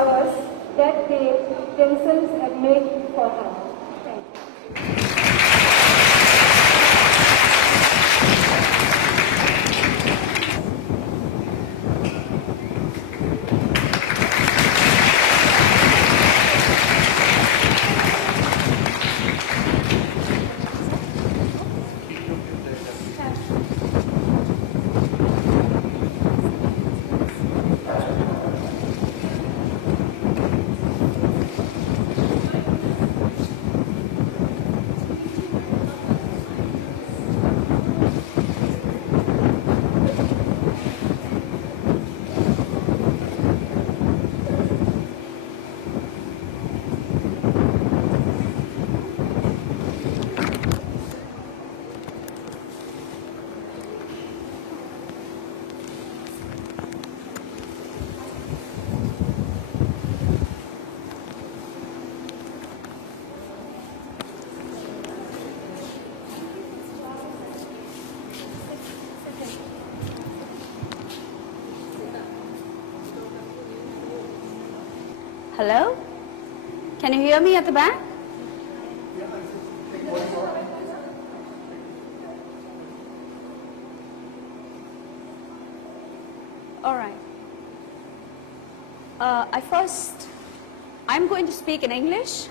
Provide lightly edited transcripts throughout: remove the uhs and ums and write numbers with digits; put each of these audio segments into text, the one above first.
flowers that they themselves had made for her. Thank you. Hello? Can you hear me at the back? All right. I'm going to speak in English,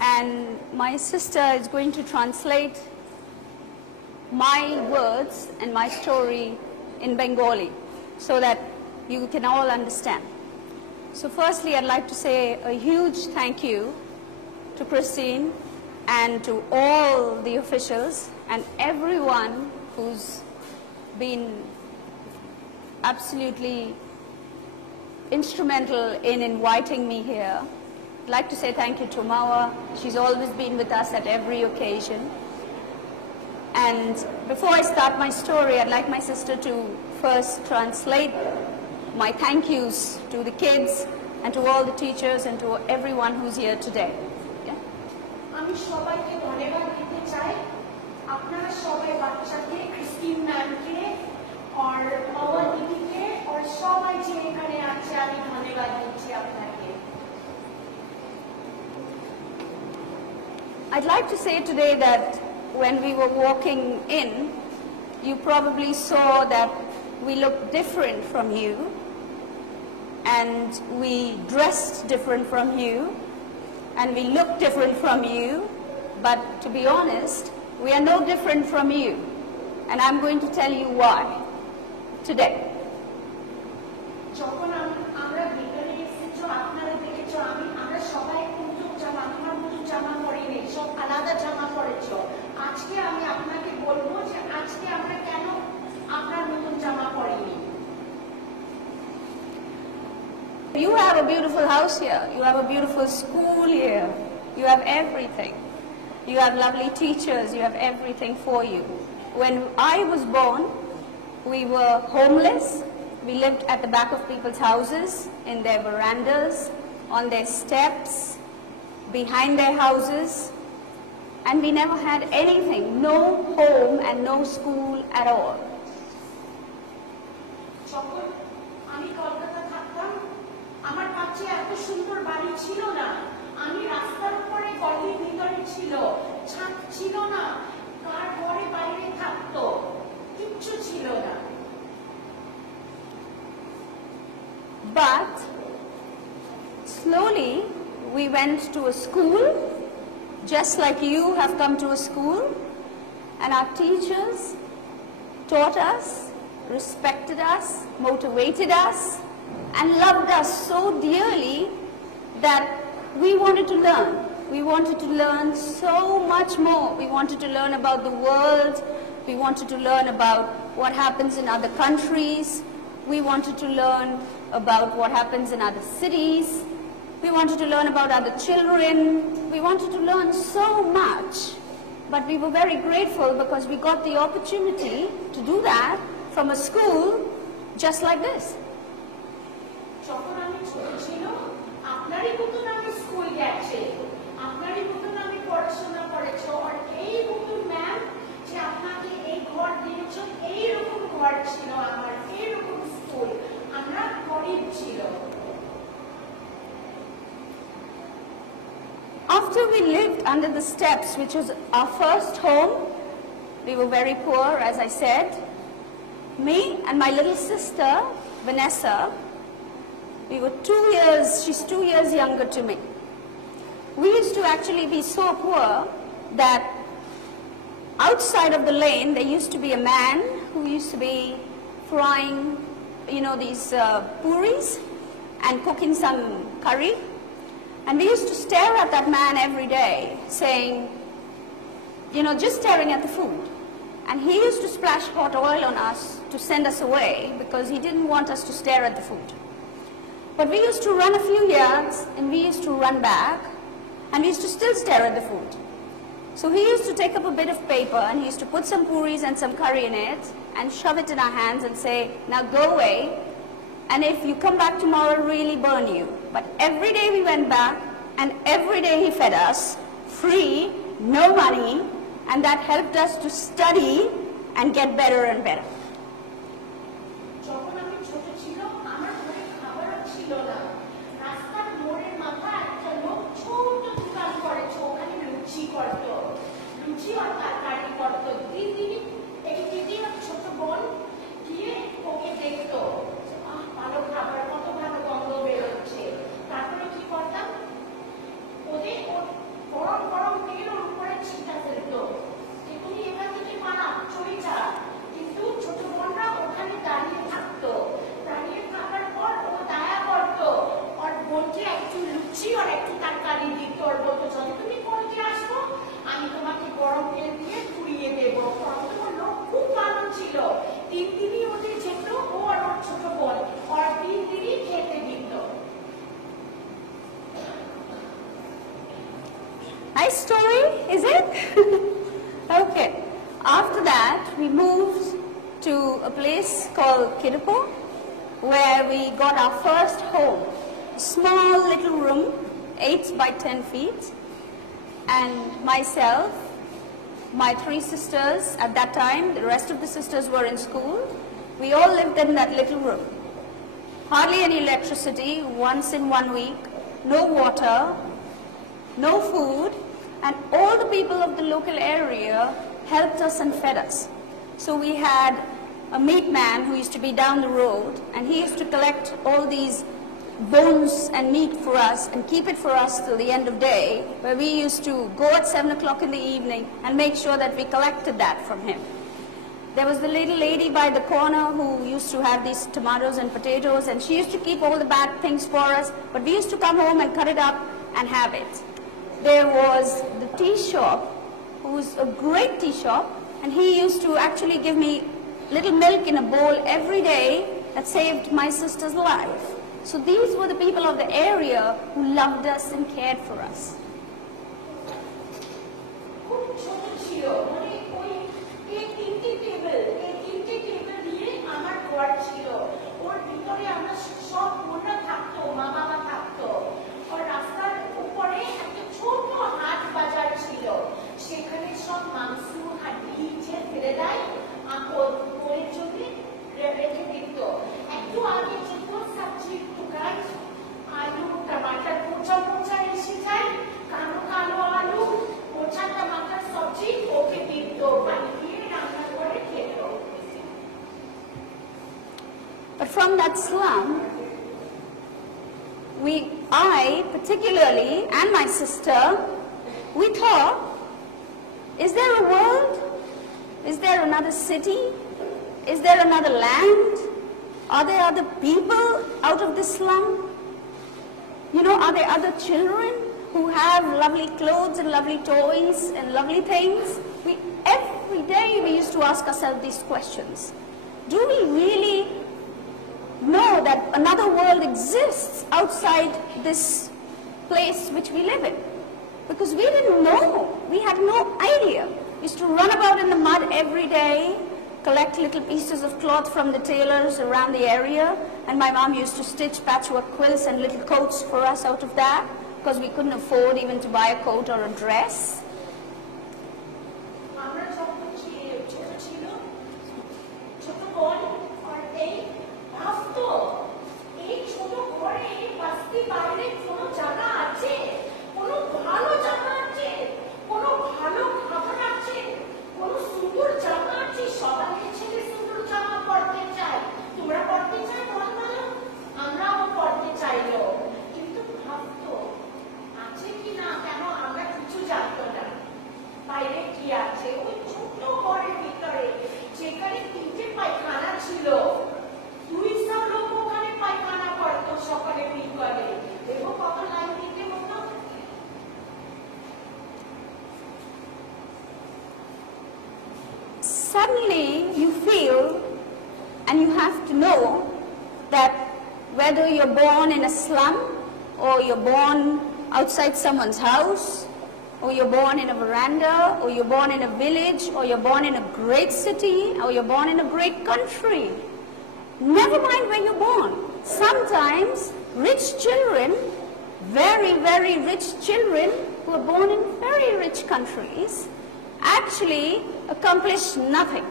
and my sister is going to translate my words and my story in Bengali so that you can all understand. So firstly, I'd like to say a huge thank you to Christine and to all the officials and everyone who's been absolutely instrumental in inviting me here. I'd like to say thank you to Mawa. She's always been with us at every occasion. And before I start my story, I'd like my sister to first translate my thank yous to the kids and to all the teachers and to everyone who's here today. Okay? আমি সবাইকে ধন্যবাদ দিতে চাই আপনারা সবাই বাচ্চাকে Christine ম্যামকে আর মাওয়া দিদিকে আর সবাই যে এখানে আছে আমি ধন্যবাদ দিচ্ছি আপনাকে I'd like to say today that when we were walking in, you probably saw that we looked different from you and we dressed different from you and we look different from you, but to be honest, we are no different from you, and I'm going to tell you why today. যখন আমরা বিকেলে এসেছো আপনারা দেখেছো আমরা সবাই নতুন জামা আমার নতুন জামা পরিনি সব আলাদা জামা পরেছো আজকে আমি আপনাকে বলবো যে আজকে আমরা কেন আপনার নতুন জামা পরিনি You have a beautiful house here, you have a beautiful school here, you have everything. You have lovely teachers, you have everything for you. When I was born, we were homeless. We lived at the back of people's houses, in their verandas, on their steps, behind their houses, and we never had anything, no home and no school at all. আমি কলকাতা থাকতাম আমার কাছে এত সুন্দর বাড়ি ছিল না আমি রাস্তার উপরে গলির ভিতরে ছিল ছাদ ছিল না কার ঘরে বাইরে থাকতো কিচ্ছু ছিল না But slowly we went to a school, just like you have come to a school, and our teachers taught us, respected us, motivated us, and loved us so dearly that we wanted to learn. We wanted to learn so much more. We wanted to learn about the world. We wanted to learn about what happens in other countries. We wanted to learn about what happens in other cities. We wanted to learn about other children. We wanted to learn so much. But we were very grateful because we got the opportunity to do that from a school just like this. যখন আমি ছোট ছিল আপনারই মতন আমি school গেছে আপনারই মতন আমি পড়াশোনা করেছো আর এই মতন ম্যাম যে আপনাকে এই ঘর দিয়েছো এইরকম ঘর ছিল আমার এইরকম স্কুল আমরা গরিব ছিল after we lived under the steps, which was our first home, we were very poor, as I said. Me and my little sister, Vanessa, we were 2 years, she's 2 years younger to me. We used to actually be so poor that outside of the lane, there used to be a man who used to be frying, you know, these puris and cooking some curry. And we used to stare at that man every day, saying, you know, just staring at the food. And he used to splash hot oil on us to send us away because he didn't want us to stare at the food. But we used to run a few yards and we used to run back and we used to still stare at the food. So he used to take up a bit of paper and he used to put some puris and some curry in it and shove it in our hands and say, now go away, and if you come back tomorrow, I'll really burn you. But every day we went back and every day he fed us, free, no money, and that helped us to study and get better and better. যখন আমি ছোট ছিল আমার ঘরে খাবারও ছিল না রাস্তার মোড়ের মাথায় একটা লোক ছোট দোকান করেছে ওখানে লুচি করতো লুচি আর তরকারি করতো দিদি এই দিদি আর ছোট বোন গিয়ে ওকে দেখতো ভালো খাবার কত ভালো গন্ধ বেরোচ্ছে তারপরে কি করতাম ওদের গরম গরম তেল ওর উপরে ছিটা ফেলতো তুমি এখান থেকে পানা চলে যা কিন্তু ছোট বোনরা ওখানে দাঁড়িয়ে থাকতো দাঁড়িয়ে থাকার পর ও দয়া করতো আর বোনকে একটু লুচি আর একটু তরকারি দিত আর বলতো যদি তুমি পড়তে আসবো আমি তোমাকে গরম তেল দিয়ে পুড়িয়ে দেবো তোমার লোক খুব ভালো ছিল 3 দিনই ওদের যেত ও আর ওর ছোট বোন আর 3 দিনই খেতে দিত Nice story, is it? Okay. After that, we moved to a place called Kirupo, where we got our first home. A small little room, 8 by 10 feet. And myself, my 3 sisters at that time, the rest of the sisters were in school. We all lived in that little room. Hardly any electricity, once in 1 week, no water, no food, and all the people of the local area helped us and fed us. So we had a meat man who used to be down the road, and he used to collect all these bones and meat for us and keep it for us till the end of day, where we used to go at 7 o'clock in the evening and make sure that we collected that from him. There was the little lady by the corner who used to have these tomatoes and potatoes, and she used to keep all the bad things for us, but we used to come home and cut it up and have it. There was the tea shop, who was a great tea shop, and he used to actually give me little milk in a bowl every day that saved my sister's life. So these were the people of the area who loved us and cared for us. খুব ছোট ছিল মানে ওই এই 3টি table নিয়ে আমার ঘর ছিল ওর ভিতরে আমরা সব বোনরা থাকতো মা বাবা থাকতো আর রাস্তার উপরে একটা ছোট হাট বাজার ছিল সেখানে সব মাংস হাড্ডি ফেলে দেয় ওর জন্য রেখে দিত একটু আগে ছোট সবজি টুকাই আলু টমাটার পোচা এসে যায় কালো কালো আলু পোচা টমাটার সবজি ওকে দিত পানি দিয়ে রান্না করে খেত But from that slum, I particularly, and my sister, we thought, is there a world? Is there another city? Is there another land? Are there other people out of this slum? You know, are there other children who have lovely clothes and lovely toys and lovely things? Every day we used to ask ourselves these questions. Do we really know that another world exists outside this place which we live in? Because we didn't know. We had no idea. We used to run about in the mud every day, collect little pieces of cloth from the tailors around the area, and my mom used to stitch patchwork quilts and little coats for us out of that, because we couldn't afford even to buy a coat or a dress. আমরা যখন ছোট ছিল ছোট বোন আর এই ভাবতো এই ছোট ঘরে বাস্তি বাইরে কোনো জায়গা আছে কোনো ভালো জায়গা you feel and you have to know that whether you're born in a slum or you're born outside someone's house, or you're born in a veranda, or you're born in a village, or you're born in a great city, or you're born in a great country. Never mind where you're born. Sometimes rich children, very, very rich children who are born in very rich countries actually accomplish nothing.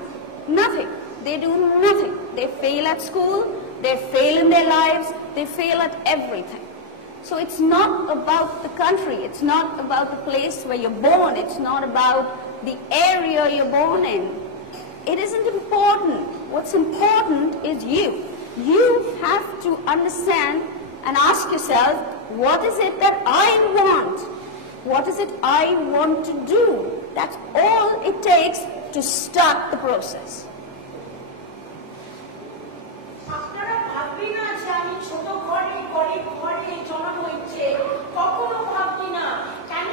Nothing. They do nothing. They fail at school, they fail in their lives, they fail at everything. So it's not about the country, it's not about the place where you're born, it's not about the area you're born in. It isn't important. What's important is you. You have to understand and ask yourself, what is it that I want? What is it I want to do? That's all it takes to start the process. আপনারা ভাববি না যে আমি ছোট ঘরে গরিব ঘরে জন্ম হয়েছে, কখনো ভাববি না কেন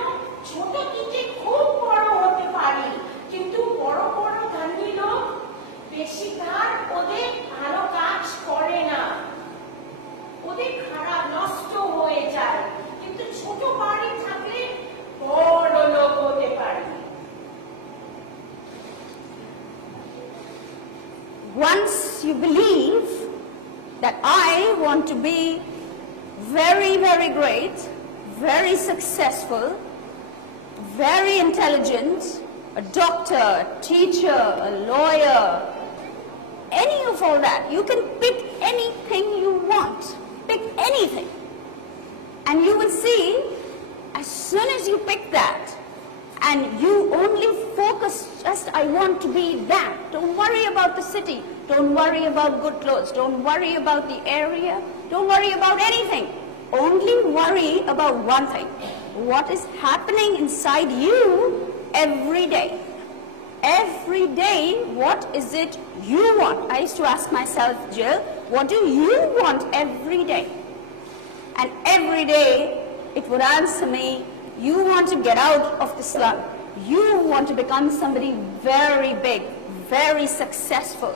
ছোট থেকে খুব বড় হতে পারি, কিন্তু বড় বড় ধনী লোক বেশিরভাগ ওদের ভালো কাজ করে না, ওদের খারাপ নষ্ট হয়ে যায়, কিন্তু ছোট বাড়ি থাকলে বড় লোক হতে পারে। Once you believe that I want to be very, very great, very successful, very intelligent, a doctor, a teacher, a lawyer, any of all that, you can pick anything you want, pick anything. And you will see, as soon as you pick that, and you only focus just, I want to be that. Don't worry about the city. Don't worry about good clothes. Don't worry about the area. Don't worry about anything. Only worry about one thing. What is happening inside you every day? Every day, what is it you want? I used to ask myself, Jill, what do you want every day? And every day, it would answer me, you want to get out of the slum. You want to become somebody very big, very successful.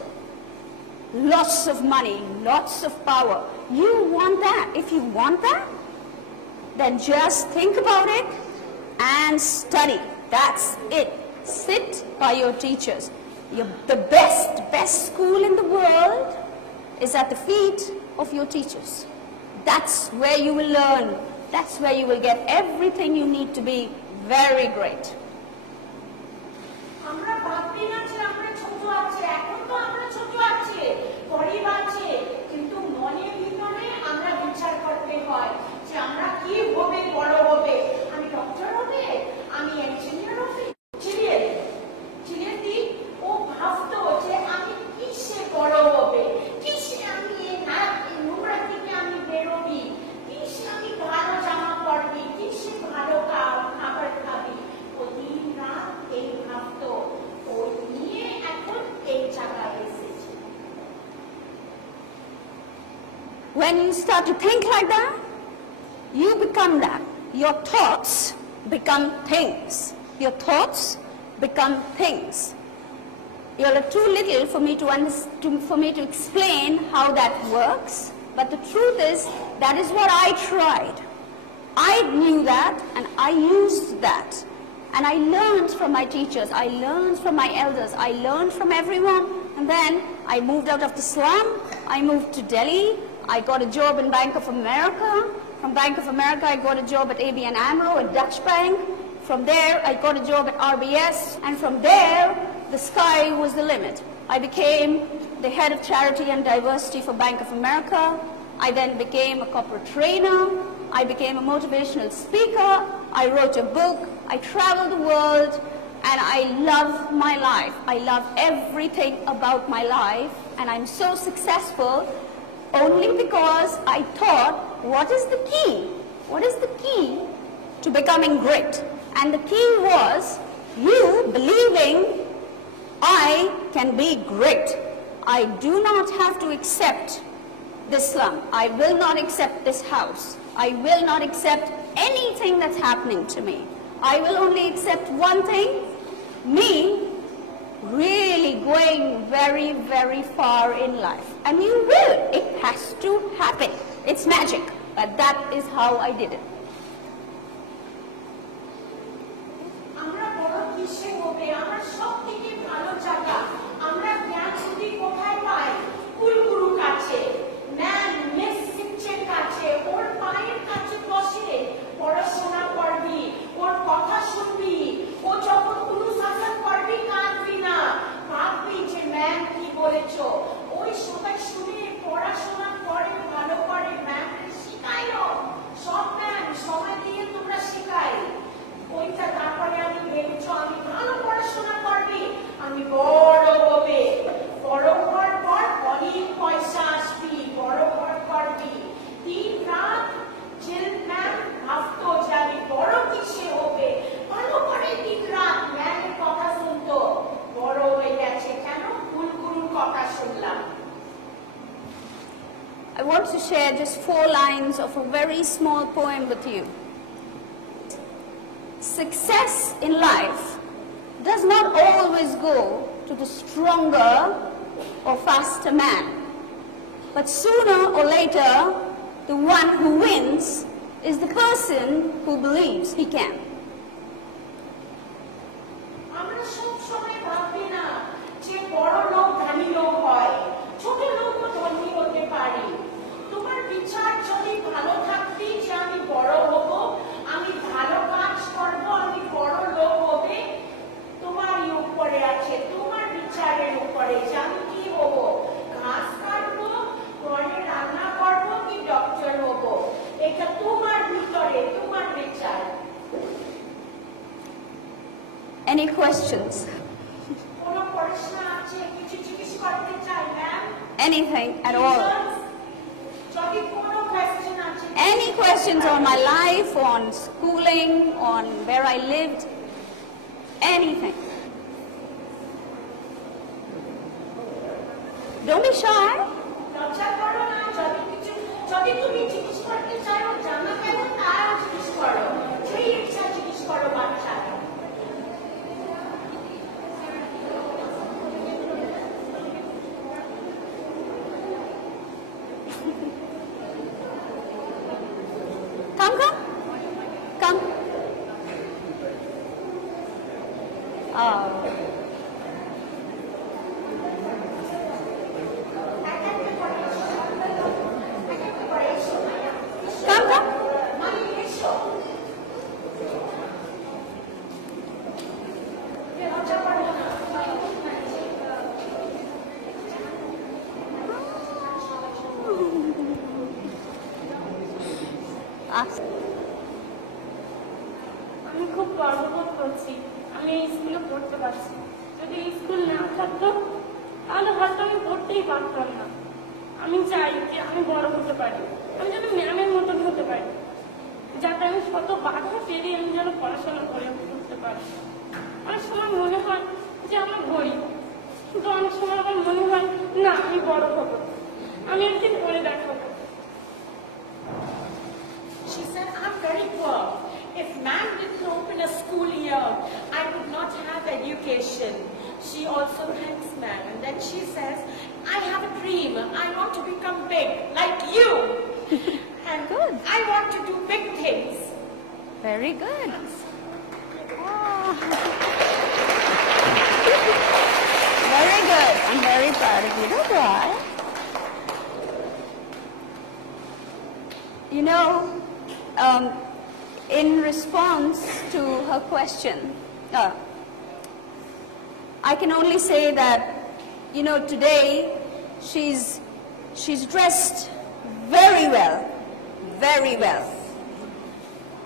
Lots of money, lots of power. You want that. If you want that, then just think about it and study. That's it. Sit by your teachers. The best school in the world is at the feet of your teachers. That's where you will learn. That's where you will get everything you need to be very great. আমরা ভাবি না যে আমরা ছোট আছি, এখন তো আমরা ছোট আছি, গরিব আছে, কিন্তু মনের ভিতরে আমরা বিচার করতে হয় যে আমরা কি হবে, বড় হবে, আমি ডক্টর হবে, আমি ইঞ্জিনিয়ার হবে। ছেলেটি ও ভাবতো যে আমি কিসে বড় হবে, কিসে আমি নোংরা থেকে আমি বেরোবি, কিসে আমি ভালো জামা পরবি, কিসে ভালো খাবার খাবি, ও দিন রাত এই ভাবতো, ও নিয়ে এখন এই জায়গায় এসেছে। When you start to think like that, you become that. Your thoughts become things. Your thoughts become things. You're too little for me to explain how that works, but the truth is, that is what I tried. I knew that, and I used that. And I learned from my teachers, I learned from my elders, I learned from everyone, and then I moved out of the slum, I moved to Delhi, I got a job in Bank of America. From Bank of America, I got a job at ABN AMRO, a Dutch bank. From there, I got a job at RBS, and from there, the sky was the limit. I became the head of charity and diversity for Bank of America. I then became a corporate trainer. I became a motivational speaker. I wrote a book. I traveled the world, and I love my life. I love everything about my life, and I'm so successful only because I thought, what is the key? What is the key to becoming great? And the key was you believing I can be great. I do not have to accept this slum. I will not accept this house. I will not accept anything that's happening to me. I will only accept one thing, me really going very, very far in life. And you will. It has to happen. It's magic. But that is how I did it. আমরা বড় কিসে হবে? আমার সবথেকে ভালো জায়গা আমরা জ্ঞান যদি কোথায় পাই? কুলগুরু কাছে, ম্যান মিস শিক্ষকের কাছে, ওর পায়ের কাছে বসে পড়াশোনা করবি, ওর কথা শুনবি, ও যখন অনুশাসন করবি কাঁদবি না, ভাববি যে ম্যাম কি বলেছো, ওই সবাই শুনে পড়াশোনা করে ভালো করে ম্যাম শিখাইল, সব ম্যাম সময় দিয়ে তোমরা শিখাই। ওইটা তারপরে আমি ভেবেছ আমি ভালো পড়াশোনা করবি, আমি বড় হবে, বড় হওয়ার পর অনেক পয়সা আসবি, বড় ঘর করবি। দিন রাত জেল ম্যাম ভাবতো যে আমি বড় কিসে হবে, ভালো করে দিন রাত ম্যামের কথা শুনতো, বড় হয়ে গেছে কেন? কুলগুরুর কথা শুনলাম। I want to share just 4 lines of a very small poem with you. Success in life does not always go to the stronger or faster man, but sooner or later, the one who wins is the person who believes he can. আমরা সব সময় ভাবি না যে বড় লোক ধনী লোক হয়, ছোট লোক ধনী হতে পারে। তোমার বিচার যদি ভালো থাকবি যে আমি বড় হব, আমি ভালো কাজ করব, আমি বড় লোক হবে, তোমারই উপরে আছে, তোমার বিচারের উপরে যে আমি কি হব, ঘাস কাটবো, ঘরে রান্না করবো কি ডক্টর হব, এটা তোমার ভিতরে, তোমার বিচার। Any questions? কোনো প্রশ্ন আছে? কিছু জিজ্ঞেস করতে চাই ম্যাম? Anything at all? যদি কোনো কোয়েশ্চেন আছে? Any questions on my life, on schooling, on where I lived? Anything. Don't be shy. লজ্জা করো না, যদি তুমি জিজ্ঞেস করতে চাও, জানা কেন তাও জিজ্ঞেস করো, সেই ইচ্ছা জিজ্ঞেস করো বাচ্চাকে। Come, come. Come. Oh. Come, come. Ask. আমি খুব গর্ববোধ করছি আমি এই স্কুলে পড়তে পারছি। যদি এই স্কুল না থাকতো তাহলে হয়তো আমি পড়তেই পারতাম না। আমি চাই যে আমি বড় হতে পারি, আমি যেন ম্যামের মতন হতে পারি, যাতে আমি শত বাধা পেরিয়ে আমি যেন পড়াশোনা করে উঠতে পারি। অনেক সময় মনে হয় যে আমার গরিব, কিন্তু অনেক সময় আমার মনে হয় না আমি বড় হবো, আমি একদিন করে দেখাবো। She said, I'm very poor. If ma'am didn't open a school here, I would not have education. She also thanks ma'am. And then she says, I have a dream. I want to become big, like you. And Good. I want to do big things. Very good. Ah. Very good. I'm very proud of you. Don't cry. You know, in response to her question, I can only say that, you know, today she's dressed very well, very well.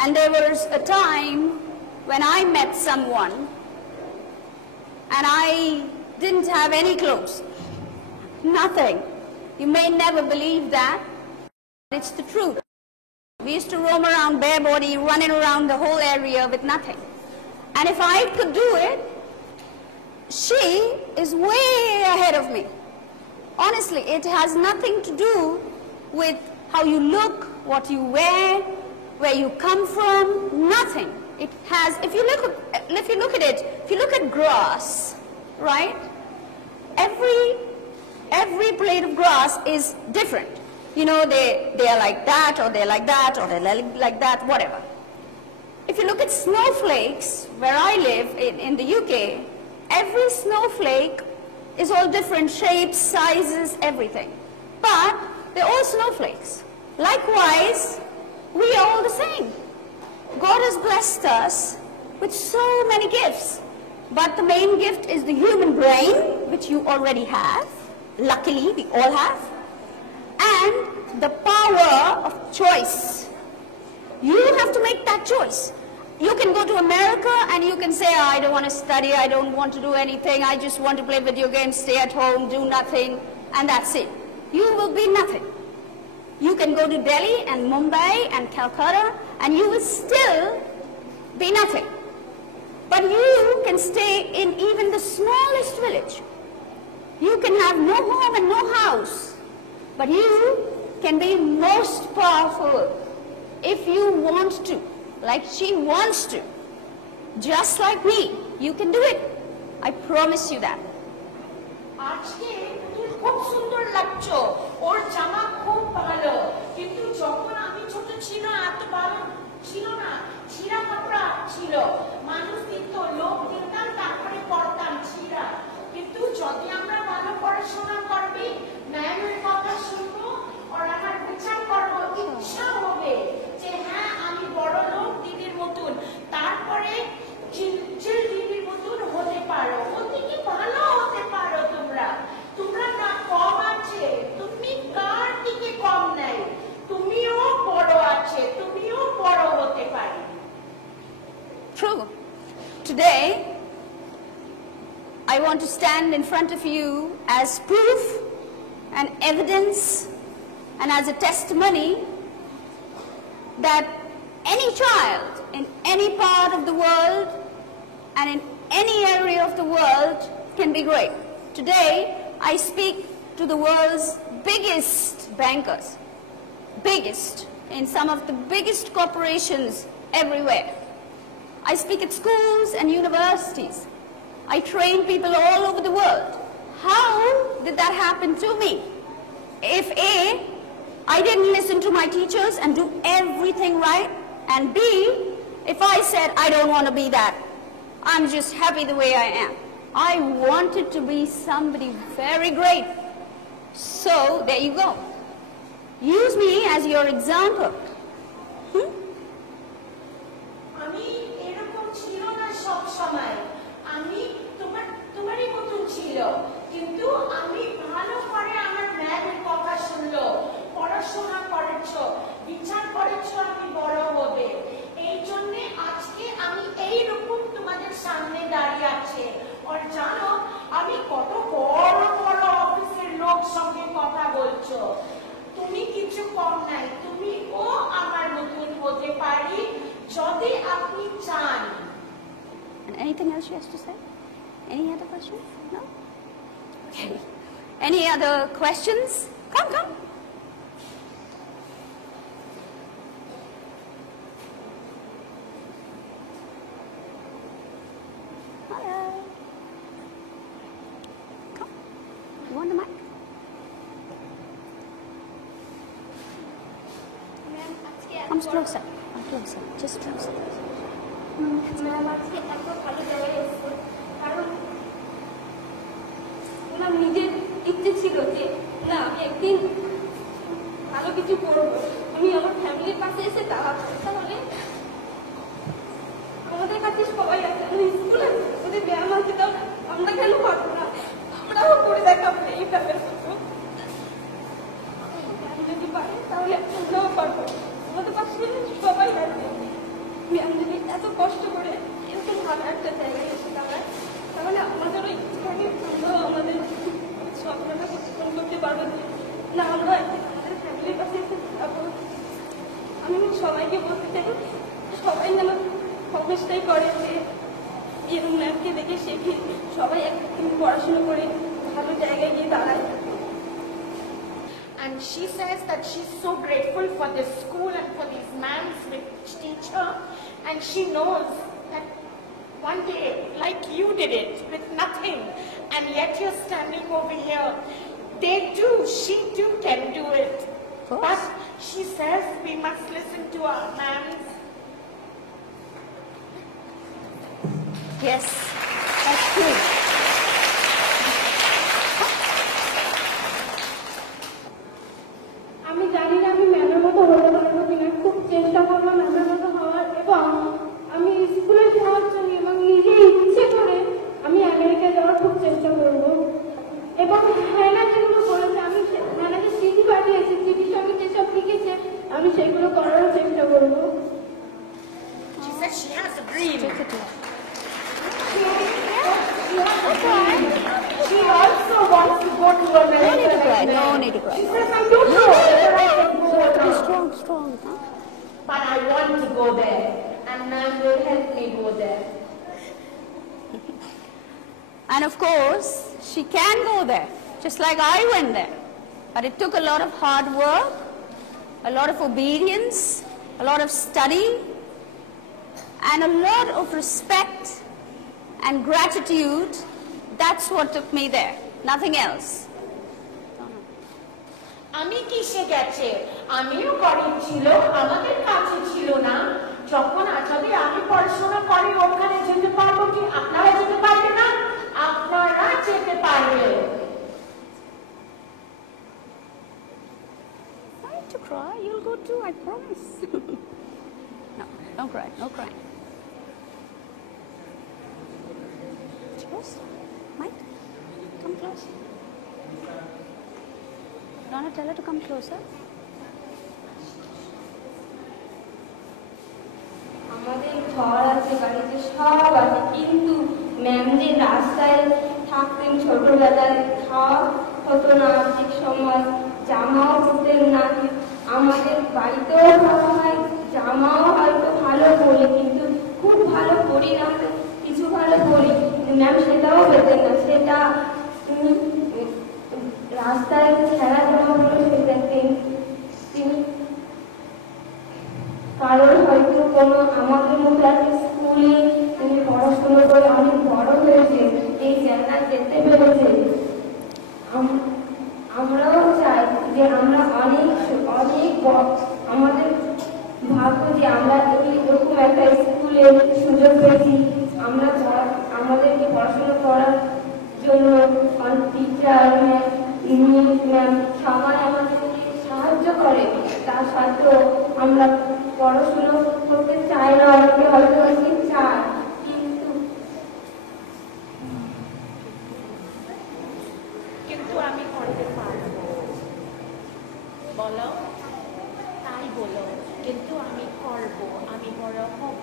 And there was a time when I met someone and I didn't have any clothes, nothing. You may never believe that, but it's the truth. We used to roam around bare body, running around the whole area with nothing. And if I could do it, she is way ahead of me. Honestly, it has nothing to do with how you look, what you wear, where you come from, nothing. It has, if you look at it, if you look at grass, right? Every blade of grass is different. You know, they are like that, or they're like that, or they're like that, whatever. If you look at snowflakes, where I live in the UK, every snowflake is all different shapes, sizes, everything. But they're all snowflakes. Likewise, we are all the same. God has blessed us with so many gifts. But the main gift is the human brain, which you already have. Luckily, we all have. And the power of choice. You have to make that choice. You can go to America and you can say, I don't want to study, I don't want to do anything, I just want to play video games, stay at home, do nothing, and that's it. You will be nothing. You can go to Delhi and Mumbai and Calcutta and you will still be nothing. But you can stay in even the smallest village. You can have no home and no house. But you can be most powerful if you want to, like she wants to. Just like me, you can do it. I promise you that. আজকে তুমি খুব সুন্দর লাগছো, ওর জামা খুব ভালো, কিন্তু যখন আমি ছোট ছিল এত ভালো ছিল না, ছিঁড়া কাপড়া ছিল, মানুষ দিত, লোক দিতাম, তারপরে পরতাম ছিঁড়া। কিন্তু যদি আমরা ভালো পড়াশোনা করবি, ম্যামের কথা শুনবো, আর আমার বিচার করবো, ইচ্ছা হবে যে হ্যাঁ আমি বড় লোক দিদির মতন, তারপরে চিল দিদির মতন হতে পারো, ওতে কি ভালো হতে পারো তোমরা। তোমরা না কম আছে, তুমি কার দিকে কম নাই, তুমিও বড় আছে, তুমিও বড় হতে পারি। True. Today, I want to stand in front of you as proof and evidence and as a testimony that any child in any part of the world and in any area of the world can be great. Today, I speak to the world's biggest bankers, biggest in some of the biggest corporations everywhere. I speak at schools and universities. I train people all over the world. How did that happen to me? If A, I didn't listen to my teachers and do everything right, and B, if I said I don't want to be that, I'm just happy the way I am. I wanted to be somebody very great. So there you go. Use me as your example. আমি এরকম ছিল না সব সময়, আমি তোমারই মতন ছিল, কিন্তু আমি ভালো করে আমার ম্যামের কথা শুনলো, পড়াশোনা করেছো, বিচার করেছো আমি বড় হবে, এই জন্য আজকে আমি এইরকম তোমাদের সামনে দাঁড়িয়ে আছে। আর জানো আমি কত বড় বড় অফিসের লোক সঙ্গে কথা বলছো, তুমি কিছু কম নাই, তুমিও আমার মতন হতে পারি যদি আপনি চান। And anything else she has to say? Any other questions? No? Okay. Any other questions? Come. Hello. Come. You want the mic? Come closer. Just closer. Ma'am আজকে এত ভালো জায়গায় এসেছে, কারণ ওনার নিজের ইচ্ছে ছিল যে না আমি একদিন ভালো কিছু করবো, আমি আমার ফ্যামিলির পাশে এসে দাঁড়াবো। তাহলে আমাদের কাছে সবাই আছে, স্কুলে ওদের ব্যায়াম আছে, তাহলে আমরা কেন পারবো না, আমরাও করে দেখাবো এই ব্যাপারের মতো। আমি যদি পারি তাহলে আমরাও পারবো, আমাদের পাশে সবাই আছে। আমি যদি এত কষ্ট করে এরকম ভালো একটা জায়গায় এসে দাঁড়ায়, তাহলে আমাদেরও ইচ্ছে থাকে আমরাও আমাদের স্বপ্নটা পূরণ করতে পারবো, না আমরা আমাদের ফ্যামিলির পাশে এসে দাঁড়াবো। আমি সবাইকে বলতে চাই, সবাই যেন প্রচেষ্টাই করে যে এরকম ম্যামকে দেখে শেখে, সবাই একদিন পড়াশোনা করে ভালো জায়গায় গিয়ে দাঁড়ায়। And she says that she's so grateful for this school and for these ma'ams which teach her, and she knows that one day, like you did it, with nothing, and yet you're standing over here. They do, she too can do it. course. But she says we must listen to our ma'ams. Yes, that's true. আমি জানি না আমি ম্যামের মতো হতে পারবো কিনা, খুব চেষ্টা করবো ম্যামের মতো হওয়ার, এবং আমি স্কুলে যাওয়ার জন্য এবং নিজে ইচ্ছে করে আমি আমেরিকা যাওয়ার খুব চেষ্টা করবো। এবং হ্যানা যেগুলো করেছে, আমি হ্যানাকে চিঠি পাঠিয়েছি, চিঠির সঙ্গে যেসব লিখেছে আমি সেগুলো করারও চেষ্টা করবো। She says she has a dream. She also wants to go to America. No need to cry. No need to cry. She says, I don't know whether I can go or Be not. strong, strong. Huh? But I want to go there, and ma'am will help me go there. And of course, she can go there, just like I went there. But it took a lot of hard work, a lot of obedience, a lot of study, and a lot of respect and gratitude. That's what took me there, nothing else. আমি কিসে গেছে, আমিও গরিব ছিল, আমাদের কাছে ছিল না। যখন যদি আমি পড়াশোনা করি ওখানে যেতে পারবো কি আপনারা যেতে পারবেন না? আপনারা যেতে পারবেন। No need to cry. You'll go too, I promise. No, don't cry. No crying. Close. Mike, come close. Donna, tell her to come closer. আমাদের ঘর আছে, বাড়িতে সব আছে, কিন্তু ম্যাম যে রাস্তায় থাকতেন ছোটবেলায়, খাওয়া হতো না ঠিক সময়, জামাও পরতেন না। আমাদের বাড়িতেও খাওয়া হয়, জামাও হয়তো ভালো পরি, কিন্তু খুব ভালো পরি না, কিছু ভালো পরি, ম্যাম সেটাও পেতেন না। সেটা রাস্তায় খেলাধুলা করে পেতেন তিনি। কারণ হয়তো কোনো আমাদের মতো একটা স্কুলে তিনি পড়াশোনা করে অনেক বড় হয়েছে, এই জায়গায় যেতে পেরেছে। আমরাও চাই যে আমরা অনেক অনেক আমাদের ভাগ্য যে আমরা এরকম একটা স্কুলে সুযোগ পেয়েছি। আমরা আমাদেরকে পড়াশোনা করার জন্য অনেক টিচার ম্যাম, ইংলিশ ম্যাম সবাই আমাদেরকে সাহায্য করে। তার সাথেও আমরা পড়াশোনা করতে চাই না, অনেকে হয়তো চায়, কিন্তু কিন্তু আমি করতে পারবো। বলো, তাই বলো, কিন্তু আমি করবো, আমি বড় হব।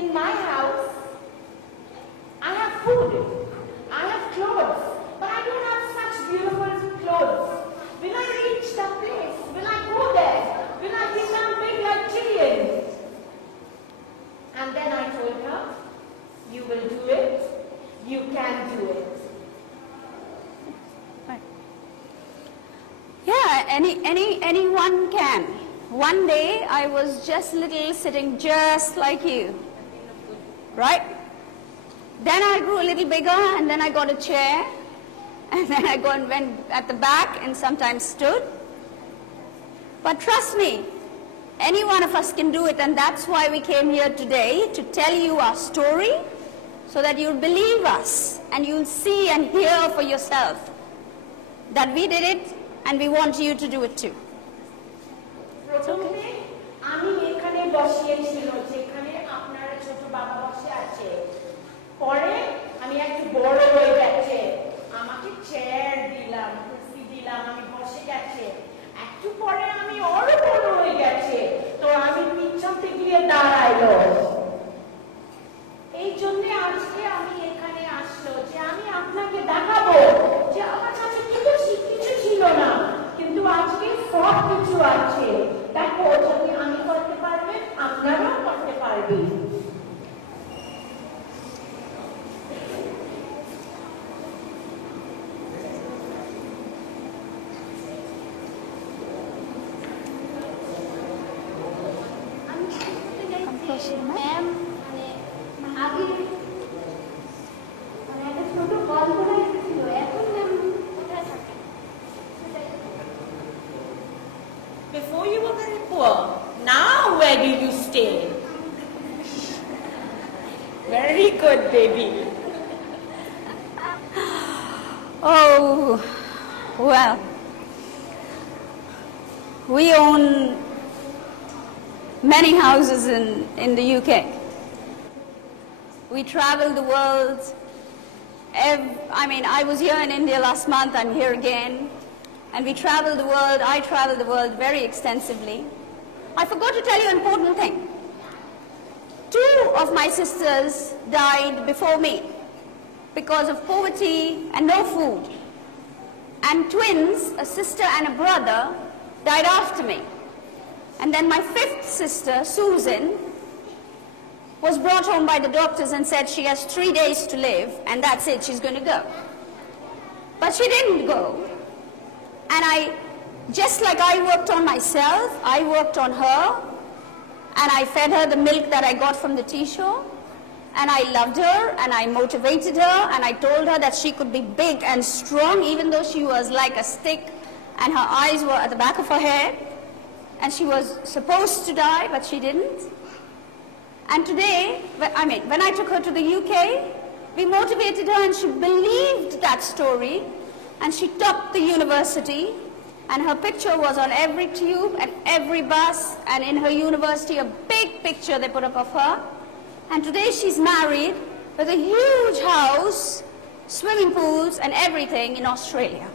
In my house, I have food, I have clothes, but I don't have such beautiful clothes. Will I reach that place? Will I go there? Will I become big like Jillian? And then I told her, you will do it, you can do it. Right. Yeah, anyone can. One day I was just little, sitting just like you, right? Then I grew a little bigger, and then I got a chair, and then I went at the back and sometimes stood. But trust me, any one of us can do it, and that's why we came here today, to tell you our story, so that you'll believe us, and you'll see and hear for yourself that we did it, and we want you to do it too. প্রথমে আমি এখানে বসিয়েছিল যেখানে আপনার ছোট বাবা বসে আছে, পরে আমি একটু বড় হয়ে গেছে, আমাকে চেয়ার দিলাম, কুর্সি দিলাম, আমি বসে গেছে, একটু পরে আমি আরো বড় হয়ে গেছে, তো আমি পিছনতে গিয়ে দাঁড়াইলো। এই জন্য আজকে আমি এখানে আসলো যে আমি আপনাকে দেখাবো যে আমার কাছে কিছু ছিল না, কিন্তু আজকে সব কিছু আছে। দেখো, যদি আমি করতে পারবেন আপনারাও করতে পারবেন। ম্যাম মানে আগে মানে একটা ছোট কল্পনা ছিল, এখন ম্যাম কোথায় থাকে? Before you were very poor. Now where do you stay? Very good, baby. Oh, well, we own many houses in the UK. We travel the world. I was here in India last month, I'm here again. And we travel the world, I travel the world very extensively. I forgot to tell you an important thing. 2 of my sisters died before me because of poverty and no food. And twins, a sister and a brother, died after me. And then my 5th sister, Susan, was brought home by the doctors and said she has 3 days to live and that's it, she's going to go. But she didn't go. And just like I worked on myself, I worked on her, and I fed her the milk that I got from the tea shop, and I loved her, and I motivated her, and I told her that she could be big and strong, even though she was like a stick, and her eyes were at the back of her head, and she was supposed to die, but she didn't. And today, when I took her to the UK, we motivated her, and she believed that story, and she topped the university, and her picture was on every tube and every bus, and in her university a big picture they put up of her. And today she's married with a huge house, swimming pools and everything in Australia.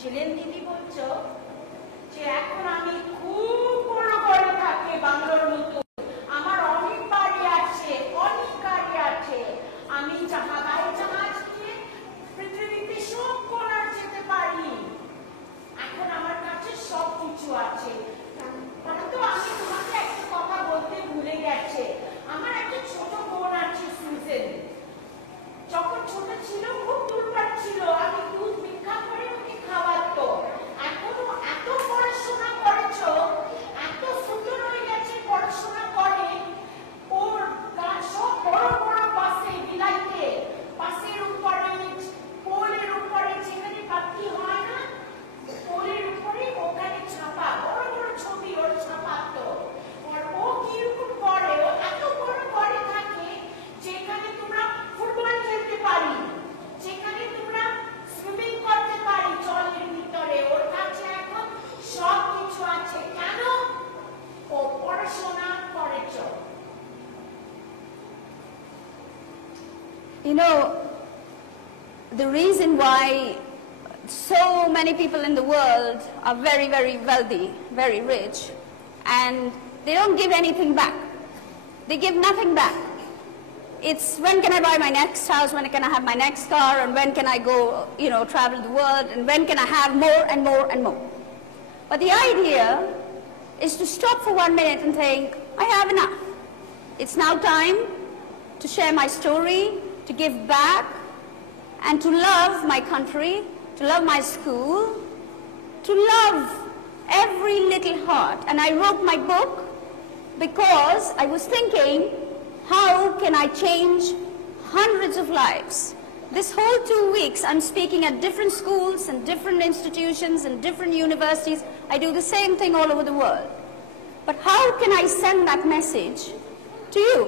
ছিলেন দিদি বলছো যে এখন আমি খুব বড় বড় থাকি বাংলোর মতো, আমার অনেক বাড়ি আছে, অনেক গাড়ি আছে, আমি জাহাজ দিয়ে পৃথিবীতে সব কোণায় যেতে পারি, এখন আমার কাছে সব কিছু আছে। কিন্তু আমি তোমাকে একটা কথা বলতে ভুলে গেছে, আমার একটা ছোট বোন আছে সুজেন, যখন ছোট ছিল খুব দুর্বল ছিল, আমি দুধ ভিক্ষা করে ওকে খাওয়াতো, এখনো এত পড়াশোনা করেছো, এত সুন্দর হয়ে গেছে পড়াশোনা করে, ওর গান সব বড় বড় বাসে বিলাইতে, বাসের উপরে পোলের উপরে যেখানে বাতি হয় না, পোলের উপরে ওখানে ছাপা বড় বড় ছবি ওর ছাপাতো। আর ও কিরকম করে, ও এত বড় ঘরে থাকে যেখানে তোমরা ফুটবল খেলতে পারি, যেখানে তোমরা সুইমিং করতে পারি জলের ভিতরে, ওর কাছে এখন সব কিছু আছে। কেন? ও পড়াশোনা করেছো। You know, the reason why so many people in the world are very, very wealthy, very rich, and they don't give anything back. They give nothing back. It's when can I buy my next house, when can I have my next car, and when can I go, travel the world, and when can I have more and more and more. But the idea is to stop for 1 minute and think, I have enough. It's now time to share my story, to give back, and to love my country, to love my school, to love every little heart. And I wrote my book because I was thinking, how can I change hundreds of lives? This whole 2 weeks I'm speaking at different schools and different institutions and different universities. I do the same thing all over the world. But how can I send that message to you?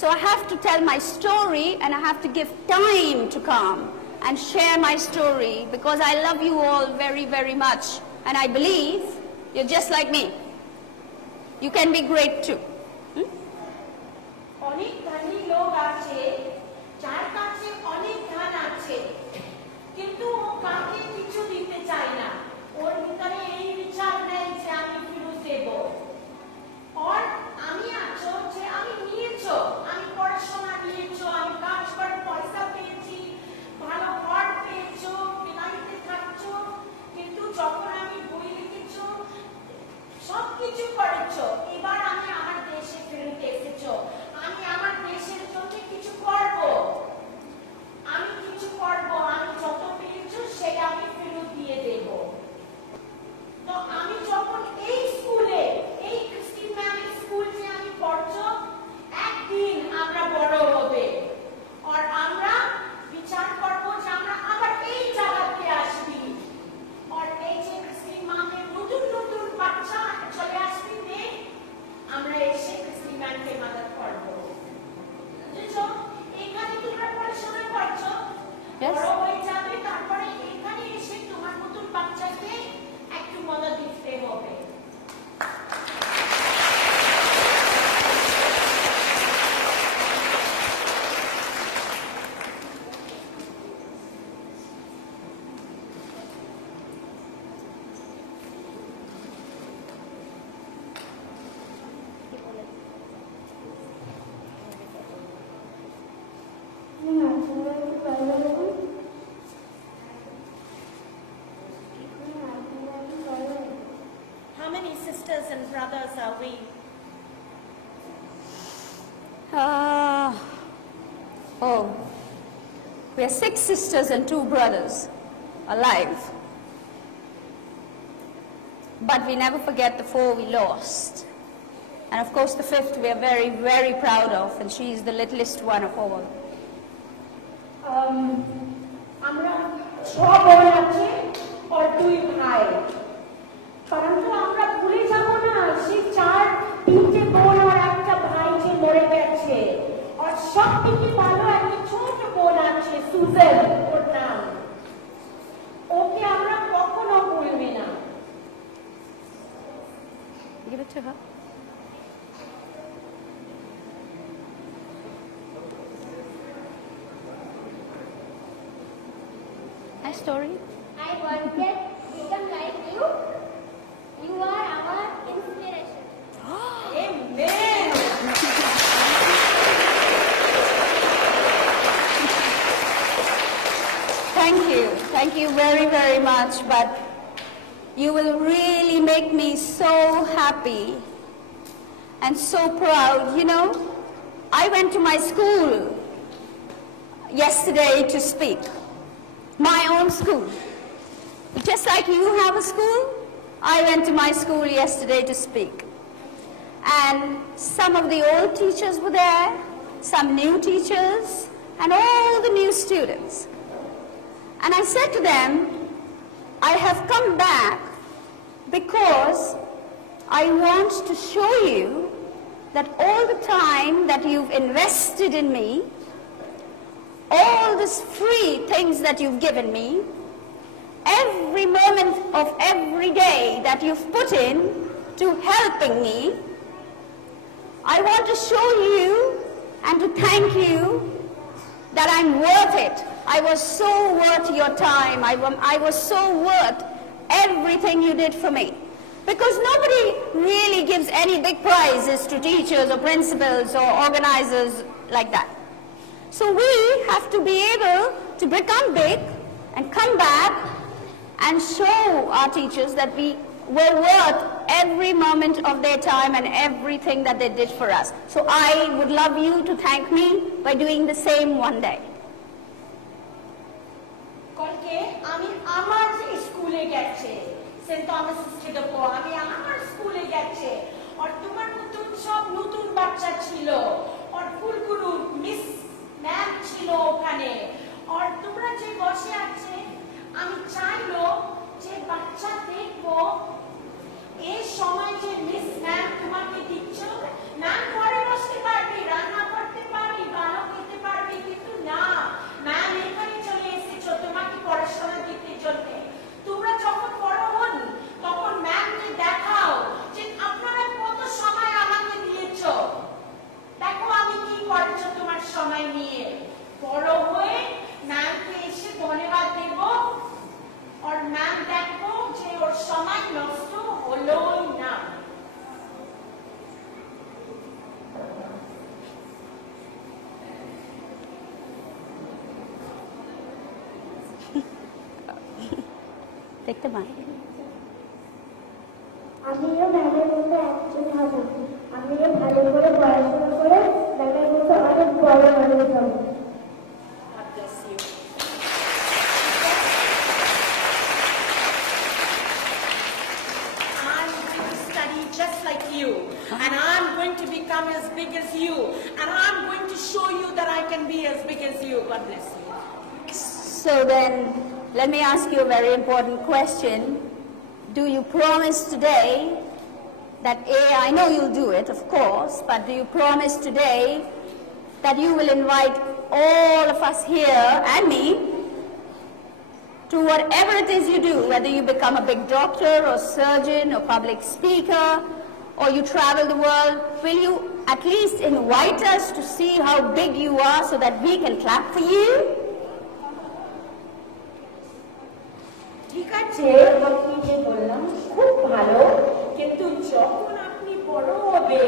So I have to tell my story, and I have to give time to come and share my story, because I love you all very, very much. And I believe you're just like me. You can be great too. অনেক ধনী লোক আছে যার কাছে অনেক ধান আছে, কিন্তু ও কাউকে কিছু দিতে চায় না, ওর ভিতরে এই বিচার নেই যে আমি ফিরত দেব। আর আমি আছো যে আমি নিয়েছো, আমি পড়াশোনা নিয়েছো, আমি কাজ করে পয়সা পেয়েছি, ভালো ঘর পেয়েছো, বিনাইতে থাকছো, কিন্তু যখন আমি বই লিখেছো সবকিছু করেছো, এবার আমি আমার মাদত করবো। বুঝেছো? এখানে তোমরা পড়াশোনা করছো, Yes. বড় হয়ে যাবে, তারপরে এখানে এসে তোমার নতুন বাচ্চাকে একটু মদত দিতে হবে। How many sisters and brothers are we? We are 6 sisters and 2 brothers alive. But we never forget the 4 we lost. And of course the 5th we are very, very proud of, and she is the littlest one of all. আমরা 6 বোন আছে আর 2 ভাই। পরন্তু আমরা ভুলে যাব না সেই 3টে বোন আর একটা ভাই যে মরে গেছে। আর সবথেকে ভালো একটা ছোট বোন আছে, সুজেন ওর নাম। ওকে আমরা কখনো ভুলবে না। Give it to her. Nice story. I wanted to become like you. You are our inspiration. Amen. Thank you very, very much, but you will really make me so happy and so proud. You know, I went to my school yesterday to speak, my own school. Just like you have a school, I went to my school yesterday to speak. And some of the old teachers were there, some new teachers, and all the new students. And I said to them, I have come back because I want to show you that all the time that you've invested in me, all these free things that you've given me, every moment of every day that you've put in to helping me, I want to show you and to thank you that I'm worth it. I was so worth your time. I was so worth everything you did for me. Because nobody really gives any big prizes to teachers or principals or organizers like that. So we have to be able to become big and come back and show our teachers that we were worth every moment of their time and everything that they did for us. So I would love you to thank me by doing the same one day. কালকে আমি আমার স্কুলে গেছে, Saint Thomas স্টেডপো, আমি আমার স্কুলে গেছে। আর তোমার নতুন সব নতুন বাচ্চা ছিল, আর ফুলগুলো মিস ম্যাম ছিল ওখানে। আর তোমরা যে বসে আছে, আমি চাইলো যে বাচ্চা দেখবো এই সময় যে মিস ম্যাম তোমাকে দিচ্ছ, ম্যাম ঘরে বসতে পারবে, রান্না করতে পারবে, ভালো খেতে পারবে, কিন্তু না, ম্যাম এখানে চলে এসেছো তোমাকে পড়াশোনা দিতে জন্য। তোমরা যখন বড় হন তখন ম্যামকে দেখাও যে আপনারা কত সময় আমাকে দিয়েছ, দেখো আমি কি করছো তোমার সময় নিয়ে। বড় হয়ে ম্যামকে এসে ধন্যবাদ দেব, আর ম্যাম দেখবো যে ওর সময় নষ্ট হলোই না। দেখতে পাই আমিও ম্যামের মতো একজন হব, আমিও ভালো করে পড়াশোনা করে ম্যামের মতো অনেক বড় মানুষ হব। God bless you. I'm going to study just like you, and I'm going to become as big as you, and I'm going to show you that I can be as big as you. God bless you. So then, let me ask you a very important question. Do you promise today that I know you'll do it, of course, but do you promise today that you will invite all of us here and me to whatever it is you do, whether you become a big doctor or surgeon or public speaker or you travel the world, will you at least invite us to see how big you are so that we can clap for you? ঠিক আছে, আপনাকে বললাম খুব ভালো, কিন্তু যখন আপনি বড় হবে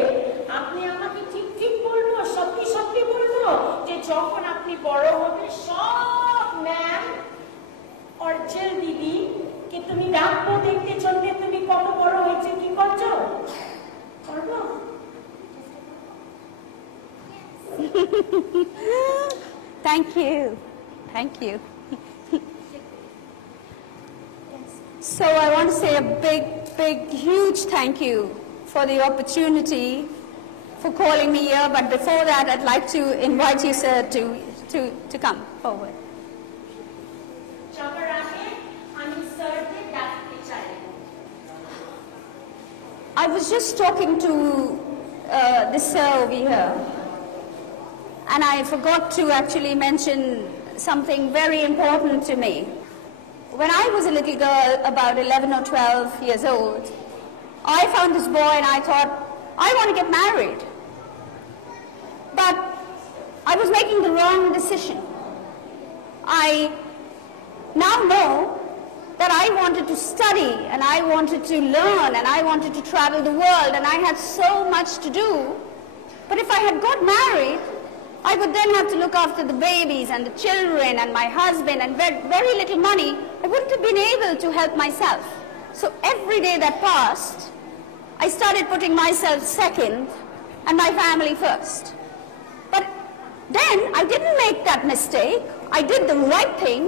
আপনি আমাকে ঠিক ঠিক বলবো, সত্যি সত্যি বলবো যে যখন আপনি বড় হবে সব ম্যাম অর্জেল দিদি কে তুমি ডাকবো দেখতে চলবে তুমি কত বড় হয়েছে, কি করছো? করবো? Thank you. Thank you. So I want to say a big, huge thank you for the opportunity for calling me here. But before that, I'd like to invite you, sir, to come forward. I was just talking to this sir over here, and I forgot to actually mention something very important to me. When I was a little girl, about 11 or 12 years old, I found this boy and I thought, I want to get married. But I was making the wrong decision. I now know that I wanted to study and I wanted to learn and I wanted to travel the world and I had so much to do. But if I had got married, I would then have to look after the babies and the children and my husband and very little money. I wouldn't have been able to help myself. So every day that passed, I started putting myself second and my family first. But then I didn't make that mistake. I did the right thing.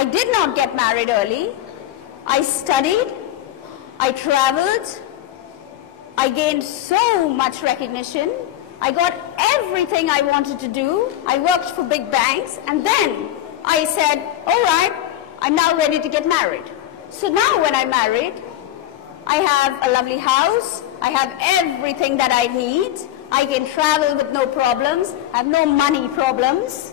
I did not get married early. I studied. I traveled. I gained so much recognition. I got everything I wanted to do. I worked for big banks, and then I said, all right, I'm now ready to get married. So now when I'm married, I have a lovely house. I have everything that I need. I can travel with no problems. I have no money problems.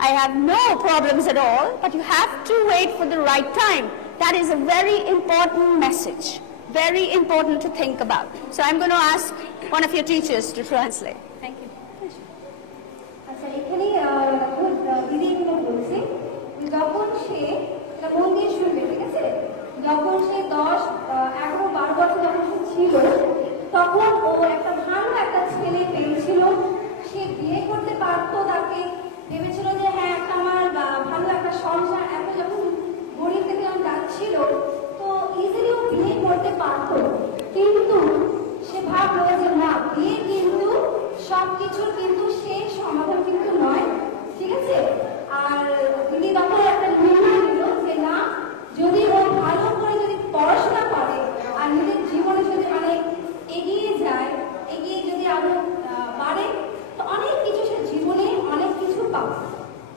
I have no problems at all, but you have to wait for the right time. That is a very important message. Very important to think about. So I'm going to ask one of your teachers to translate. Thank you. আচ্ছা, এখানে দিদি এখানে বলছে যখন সে মন দিয়ে শুনবে, ঠিক আছে, যখন সে 10, 11, 12 বছর যখন সে ছিল তখন ও একটা ভালো একটা ছেলে পেয়েছিল, সে বিয়ে করতে পারতো, তাকে ভেবেছিল যে হ্যাঁ একটা আমার ভালো একটা সংসার, এখন যখন গরিব থেকে যখন যাচ্ছিল তো ইজিলি ও বিয়ে করতে পারতো, কিন্তু সে ভাবলো যে না, বিয়ে কিন্তু সবকিছুর কিন্তু সেই সমাধান কিন্তু নয়, ঠিক আছে। আর দিদি তখন একটা নির্ণয় নিল যে না, যদি ও ভালো করে যদি পড়াশোনা করে আর নিজের জীবনে যদি মানে এগিয়ে যায়, এগিয়ে যদি আরো বাড়ে, তো অনেক কিছু সে জীবনে অনেক কিছু পাবে।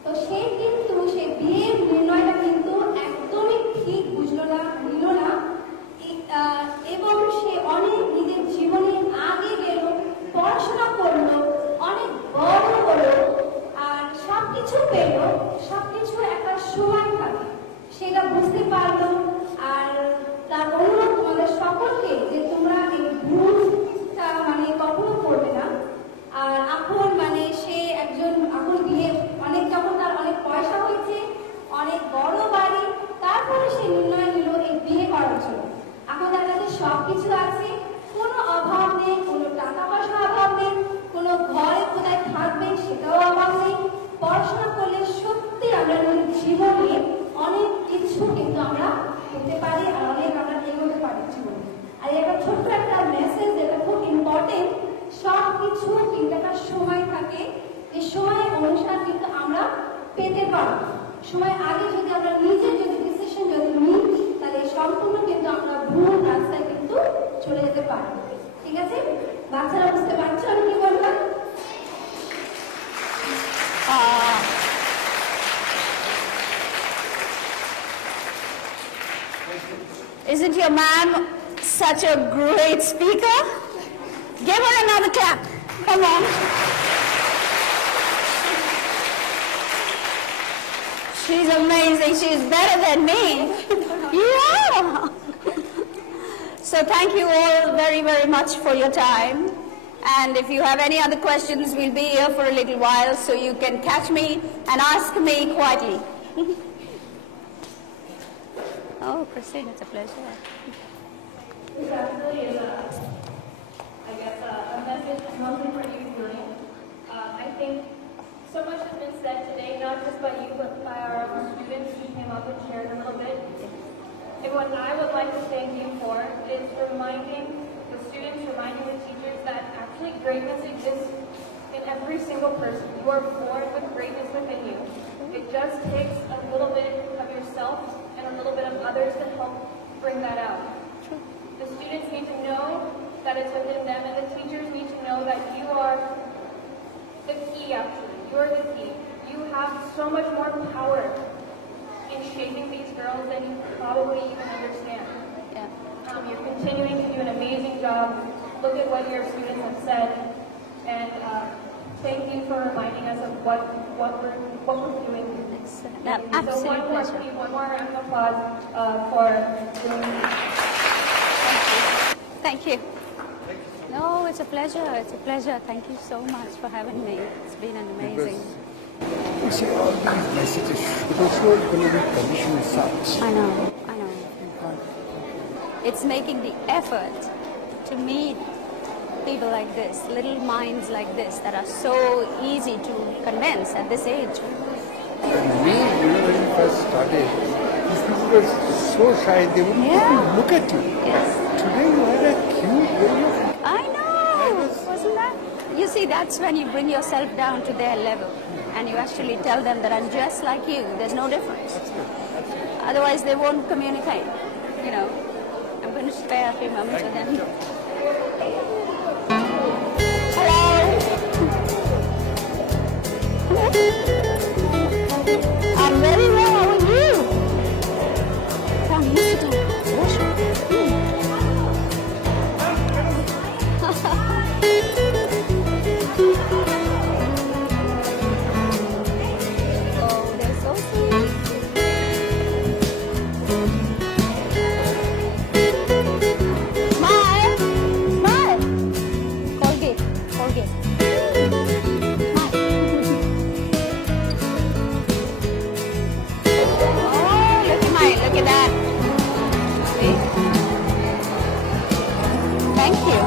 তো সে কিন্তু সে বিয়ের নির্ণয়টা কিন্তু একদমই ঠিক বুঝলো না, নিল না, এবং সে অনেক নিজের জীবনে আগে গেল, পড়াশোনা করলো, অনেক বড় হলো, আর সবকিছু পেল। সবকিছু একটা সময় থাকে, সেটা বুঝতে পারলো। আর তার অনুরোধ তোমাদের সকলকে যে তোমরা এই ভুলটা মানে কখনো করবে না। আর এখন মানে সে একজন, এখন বিয়ে অনেক, যখন তার অনেক পয়সা হয়েছে, অনেক বড় বাড়ি, তারপরে সে নির্ণয় নিল এই বিয়ে করার জন্য। এখন তার কাছে সবকিছু আছে, কোনো অভাব নেই, কোনো টাকা পয়সার অভাব নেই, কোনো ঘরে কোথায় থাকবে সেটাও অভাব নেই। পড়াশোনা করলে সত্যি আমরা জীবনে অনেক কিছু কিন্তু আমরা পেতে পারি আর অনেক আমরা এগোতে পারি জীবনে। আর একটা ছোট্ট একটা মেসেজ যেটা খুব ইম্পর্টেন্ট, সব কিছু কিন্তু একটা সময় থাকে, এই সময় অনুসার কিন্তু আমরা পেতে পারি। সময় আগে যদি আমরা নিজের যদি ডিসিশন যদি নিই, তাহলে সম্পূর্ণ কিন্তু আমরা ভুল রাস্তায় কিন্তু চলে যেতে পারি, ঠিক আছে। বাচ্চারা বুঝতে পারছো আমি কি বললাম? Isn't your ma'am such a great speaker. Give her another clap. Come on. She's amazing. She's better than me. Yeah. So thank you all very, very much for your time. And if you have any other questions, we'll be here for a little while, so you can catch me and ask me quietly. Oh, Christine, it's a pleasure. This actually is I guess, a message mostly for you, Julian. I think so much has been said today, not just by you, but by our own students who came up and shared a little bit. And what I would like to thank you for is reminding the students, reminding the teachers that actually greatness exists in every single person. You are born with greatness within you. It just takes a little bit of yourself and a little bit of others to help bring that out. The students need to know that it's within them, and the teachers need to know that you are the key, actually. You are the key. You have so much more power in shaping these girls than you probably even understand. Yeah. You're continuing to do an amazing job. Look at what your students have said, and thank you for reminding us of what we're doing. It's an So absolute one more, pleasure. please, one more round of applause for doing Thank you. No, it's a pleasure. It's a pleasure. Thank you so much for having me. It's been an amazing. You see, all these messages should also economic condition is such. I know. I know. It's making the effort to meet people like this, little minds like this that are so easy to convince at this age. When when we first started, these people were so shy, they wouldn't even look at you. Yes. Today you had a cute way of I know. Wasn't that? You see, that's when you bring yourself down to their level and you actually tell them that I'm just like you. There's no difference. Otherwise, they won't communicate. You know, I'm going to spare a few moments for them. Hello. I'm very well. How are you? Come, you sit down. Wash Oh, they're so sweet. Smile. Smile. Colgate. Colgate. Smile. Oh, look at mine. Look at that. See? Thank you.